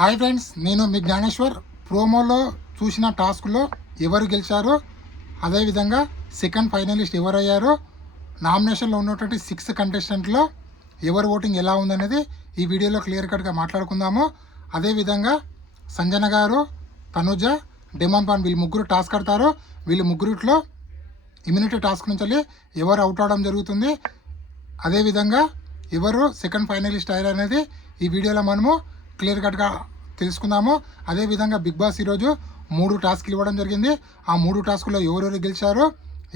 Hi friends, నేను మీ జ్ఞానేశ్వర్. ప్రోమోలో చూసిన టాస్క్లో ఎవరు గెలిచారో, అదేవిధంగా సెకండ్ ఫైనలిస్ట్ ఎవరయ్యారో, నామినేషన్లో ఉన్నటువంటి 6 కంటెస్టెంట్లో ఎవరు ఓటింగ్ ఎలా ఉందనేది ఈ వీడియోలో క్లియర్ కట్గా మాట్లాడుకుందాము. అదేవిధంగా సంజన గారు, తనుజ, డెమాన్ పాన్ వీళ్ళు ముగ్గురు టాస్క్ ఆడతారు. వీళ్ళు ముగ్గురిట్లో ఇమ్యూనిటీ టాస్క్ నుంచి ఎవరు అవుట్ అవడం జరుగుతుంది, అదేవిధంగా ఎవరు సెకండ్ ఫైనలిస్ట్ అయ్యారు అనేది ఈ వీడియోలో మనము క్లియర్ కట్గా తెలుసుకుందాము. అదేవిధంగా బిగ్ బాస్ ఈరోజు 3 టాస్క్లు ఇవ్వడం జరిగింది. ఆ 3 టాస్కుల్లో ఎవరెవరు గెలిచారో,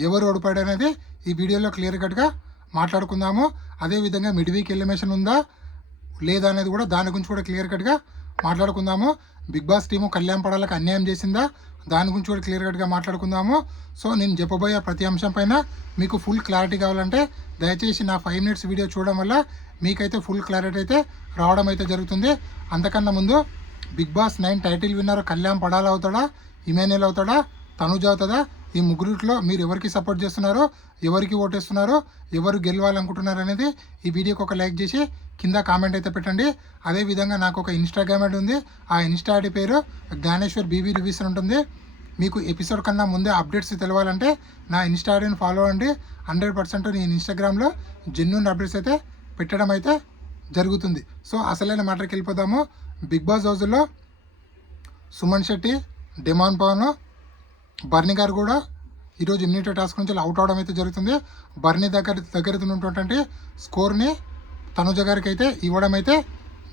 ఎవరు ఓడిపోయాడు అనేది ఈ వీడియోలో క్లియర్ కట్గా మాట్లాడుకుందాము. అదేవిధంగా మిడ్ వీక్ ఎలిమినేషన్ ఉందా లేదా అనేది కూడా దాని గురించి కూడా క్లియర్ కట్గా మాట్లాడుకుందాము. బిగ్ బాస్ టీము కళ్యాణ్ పడాలకు అన్యాయం చేసిందా, దాని గురించి కూడా క్లియర్ కట్గా మాట్లాడుకుందాము. సో నేను చెప్పబోయే ప్రతి అంశం పైన మీకు ఫుల్ క్లారిటీ కావాలంటే దయచేసి నా 5 మినిట్స్ వీడియో చూడడం వల్ల మీకైతే ఫుల్ క్లారిటీ అయితే రావడం అయితే జరుగుతుంది. అంతకన్నా ముందు Bigg Boss 9 title winner Kalyan పడాలా అవుతాడా, ఇమాన్యుయల్ అవుతాడా, తనుజ అవుతుందా, ఈ ముగ్గురిట్లో మీరు ఎవరికి సపోర్ట్ చేస్తున్నారో, ఎవరికి ఓటేస్తున్నారో, ఎవరు గెలవాలనుకుంటున్నారు అనేది ఈ వీడియోకి ఒక లైక్ చేసి కింద కామెంట్ అయితే పెట్టండి. అదేవిధంగా నాకు ఒక ఇన్స్టాగ్రామ్ ఐడి ఉంది. ఆ ఇన్స్టా ఐడి పేరు జ్ఞానేశ్వర్ బీబీ రివ్యూస్ ఉంటుంది. మీకు ఎపిసోడ్ కన్నా ముందే అప్డేట్స్ తెలవాలంటే నా ఇన్స్టా ఐడిని ఫాలో అవ్వండి. 100% నేను ఇన్స్టాగ్రామ్లో జెన్యూన్ అప్డేట్స్ అయితే పెట్టడం అయితే జరుగుతుంది. సో అసలైన మ్యాటర్కి వెళ్ళిపోదాము. బిగ్ బాస్ హౌస్లో సుమన్ శెట్టి, డెమాన్ పవన్, బర్నీ గారు కూడా ఈరోజు ఇమ్యూనిటీ టాస్క్ నుంచి అవుట్ అవడం అయితే జరుగుతుంది. బర్నీ దగ్గర ఉన్నటువంటి స్కోర్ని తనుజ గారికి అయితే ఇవ్వడం అయితే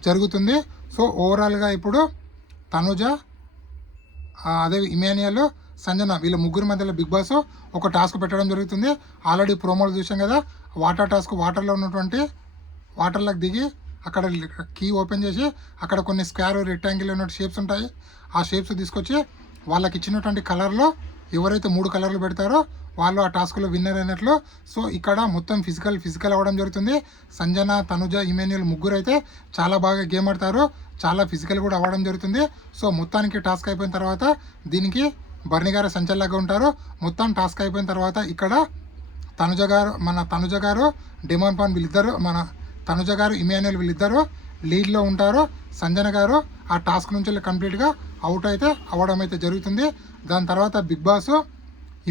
జరుగుతుంది. సో ఓవరాల్గా ఇప్పుడు తనుజ, అదే ఇమాన్యుయల్, సంజన వీళ్ళ ముగ్గురు మధ్యలో బిగ్ బాస్ ఒక టాస్క్ పెట్టడం జరుగుతుంది. ఆల్రెడీ ప్రోమోలు చూసాం కదా. వాటర్ టాస్క్, వాటర్లో ఉన్నటువంటి వాటర్లోకి దిగి అక్కడ కీ ఓపెన్ చేసి అక్కడ కొన్ని స్క్వేర్, రెక్టాంగిల్ ఉన్నటువంటి షేప్స్ ఉంటాయి. ఆ షేప్స్ తీసుకొచ్చి వాళ్ళకి ఇచ్చినటువంటి కలర్లో ఎవరైతే 3 కలర్లు పెడతారో వాళ్ళు ఆ టాస్క్లో విన్నర్ అయినట్లు. సో ఇక్కడ మొత్తం ఫిజికల్ అవ్వడం జరుగుతుంది. సంజన, తనుజ, ఇమాన్యుయల్ ముగ్గురు అయితే చాలా బాగా గేమ్ ఆడతారు, చాలా ఫిజికల్ కూడా అవ్వడం జరుగుతుంది. సో మొత్తానికి టాస్క్ అయిపోయిన తర్వాత దీనికి బర్నీ గారు సంచల్లాగా ఉంటారు. మొత్తం టాస్క్ అయిపోయిన తర్వాత ఇక్కడ తనుజ గారు డెమాన్ పాన్ వీళ్ళిద్దరు, తనుజ గారు, ఇమాన్యుయల్ వీళ్ళిద్దరు లీడ్లో ఉంటారు. సంజన గారు ఆ టాస్క్ నుంచి కంప్లీట్గా అవుట్ అయితే అవ్వడం అయితే జరుగుతుంది. దాని తర్వాత బిగ్ బాస్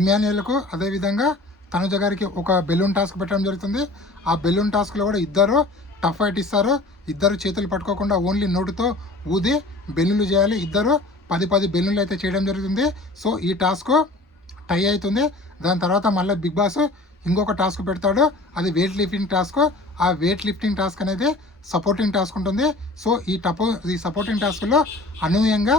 ఇమాన్యుయల్కు అదేవిధంగా తనుజ గారికి ఒక బెలూన్ టాస్క్ పెట్టడం జరుగుతుంది. ఆ బెలూన్ టాస్క్లో కూడా ఇద్దరు టఫ్ ఫైట్ ఇస్తారు. ఇద్దరు చేతులు పట్టుకోకుండా ఓన్లీ నోటుతో ఊది బెలూన్లు చేయాలి. ఇద్దరు 10 బెలూన్లు అయితే చేయడం జరుగుతుంది. సో ఈ టాస్క్ టై అవుతుంది. దాని తర్వాత మళ్ళీ బిగ్ బాస్ ఇంకొక టాస్క్ పెడతాడు. అది వెయిట్ లిఫ్టింగ్ టాస్క్. ఆ వెయిట్ లిఫ్టింగ్ టాస్క్ అనేది సపోర్టింగ్ టాస్క్ ఉంటుంది. సో ఈ సపోర్టింగ్ టాస్క్లో అనూహ్యంగా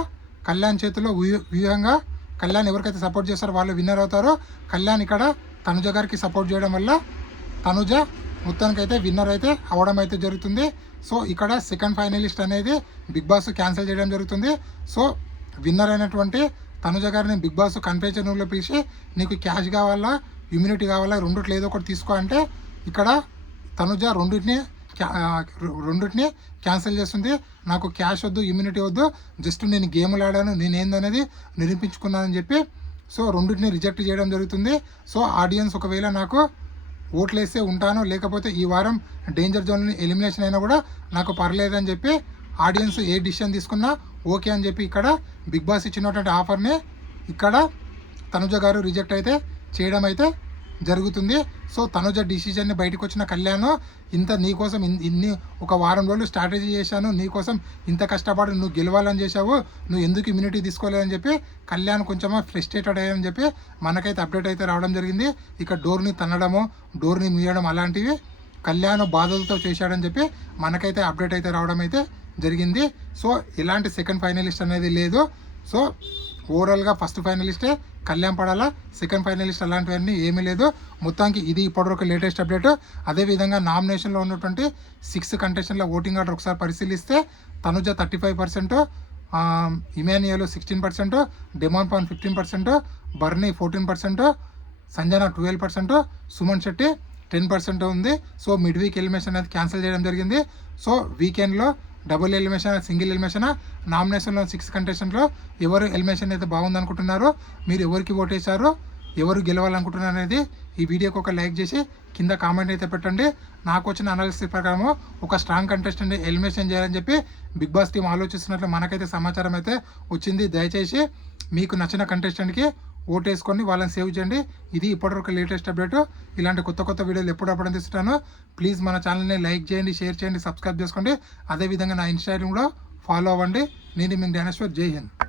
కళ్యాణ్ చేతిలో వ్యూహంగా కళ్యాణ్ ఎవరికైతే సపోర్ట్ చేస్తారో వాళ్ళు విన్నర్ అవుతారో. కళ్యాణ్ ఇక్కడ తనుజ గారికి సపోర్ట్ చేయడం వల్ల తనుజ మొత్తానికైతే విన్నర్ అయితే అవ్వడం అయితే జరుగుతుంది. సో ఇక్కడ సెకండ్ ఫైనలిస్ట్ అనేది బిగ్ బాస్ క్యాన్సిల్ చేయడం జరుగుతుంది. సో విన్నర్ అయినటువంటి తనుజ గారిని బిగ్ బాస్ కన్ఫెషన్ రూమ్లో పిలిచి నీకు క్యాష్ కావాలా, ఇమ్యూనిటీ కావాలా, రెండిట్లో ఏదో ఒకటి తీసుకో అంటే ఇక్కడ తనుజ రెండింటిని క్యాన్సిల్ చేస్తుంది. నాకు క్యాష్ వద్దు, ఇమ్యూనిటీ వద్దు, జస్ట్ నేను గేమ్లు ఆడాను, నేనేందనేది నిరూపించుకున్నానని చెప్పి సో రెండింటిని రిజెక్ట్ చేయడం జరుగుతుంది. సో ఆడియన్స్ ఒకవేళ నాకు ఓట్లు వేస్తే ఉంటాను, లేకపోతే ఈ వారం డేంజర్ జోన్ ఎలిమినేషన్ అయినా కూడా నాకు పర్లేదని చెప్పి ఆడియన్స్ ఏ డిసిషన్ తీసుకున్నా ఓకే అని చెప్పి ఇక్కడ బిగ్ బాస్ ఇచ్చినటువంటి ఆఫర్ని ఇక్కడ తనుజ గారు రిజెక్ట్ అయితే చేయడం అయితే జరుగుతుంది. సో తనుజ డిసిజన్ని బయటకు వచ్చిన కళ్యాణ్ నీకోసం ఇన్ని ఒక వారం రోజులు స్ట్రాటజీ చేశాను, నీకోసం ఇంత కష్టపడి నువ్వు గెలవాలని చేశావు, నువ్వు ఎందుకు ఇమ్యూనిటీ తీసుకోలేదని చెప్పి కళ్యాణ్ కొంచెం ఫ్రస్ట్రేటెడ్ అయ్యారని చెప్పి మనకైతే అప్డేట్ అయితే రావడం జరిగింది. ఇక డోర్ని తన్నడము, డోర్ని మూయడం అలాంటివి కళ్యాణ్ బాధలతో చేశాడని చెప్పి మనకైతే అప్డేట్ అయితే రావడం అయితే జరిగింది. సో ఎలాంటి సెకండ్ ఫైనలిస్ట్ అనేది లేదు. సో ఓవరాల్గా ఫస్ట్ ఫైనలిస్టే కళ్యాణ్ పడాలా, సెకండ్ ఫైనలిస్ట్ అలాంటివన్నీ ఏమీ లేదు. మొత్తానికి ఇది ఇప్పటివరకు లేటెస్ట్ అప్డేట్. అదేవిధంగా నామినేషన్లో ఉన్నటువంటి 6 కంటెస్టెంట్ల ఓటింగ్ ఆర్డర్ ఒకసారి పరిశీలిస్తే తనుజ 35%, ఇమాన్యుయల్ 16%, డెమాన్ పాన్ 15%, బర్నీ 14%, సంజన 12%, సుమన్ శెట్టి 10% ఉంది. సో మిడ్ వీక్ ఎలిమినేషన్ అనేది క్యాన్సిల్ చేయడం జరిగింది. సో వీకెండ్లో డబుల్ ఎలిమినేషన్, సింగిల్ ఎలిమినేషన్, నామినేషన్లో 6 కంటెస్టెంట్లో ఎవరు ఎలిమినేషన్ అయితే బాగుందనుకుంటున్నారో, మీరు ఎవరికి ఓటేశారో ఎవరు గెలవాలనుకుంటున్నారు అనేది ఈ వీడియోకి ఒక లైక్ చేసి కింద కామెంట్ అయితే పెట్టండి. నాకు వచ్చిన అనాలిసిస్ ప్రకారం ఒక స్ట్రాంగ్ కంటెస్టెంట్ ఎలిమినేషన్ చేయాలని చెప్పి బిగ్ బాస్ టీం ఆలోచిస్తున్నట్లు మనకైతే సమాచారం అయితే వచ్చింది. దయచేసి మీకు నచ్చిన కంటెస్టెంట్కి ఓటేసుకొని వాళ్ళని సేవ్ చేయండి. ఇది ఇప్పటివరకు లేటెస్ట్ అప్డేట్. ఇలాంటి కొత్త కొత్త వీడియోలు ఎప్పుడప్పుడు అందిస్తాను. ప్లీజ్ మన ఛానల్ని లైక్ చేయండి, షేర్ చేయండి, సబ్స్క్రైబ్ చేసుకోండి. అదేవిధంగా నా ఇన్స్టాగ్రామ్లో ఫాలో అవ్వండి. నేను మీ జ్ఞానేశ్వర్. జై హింద్.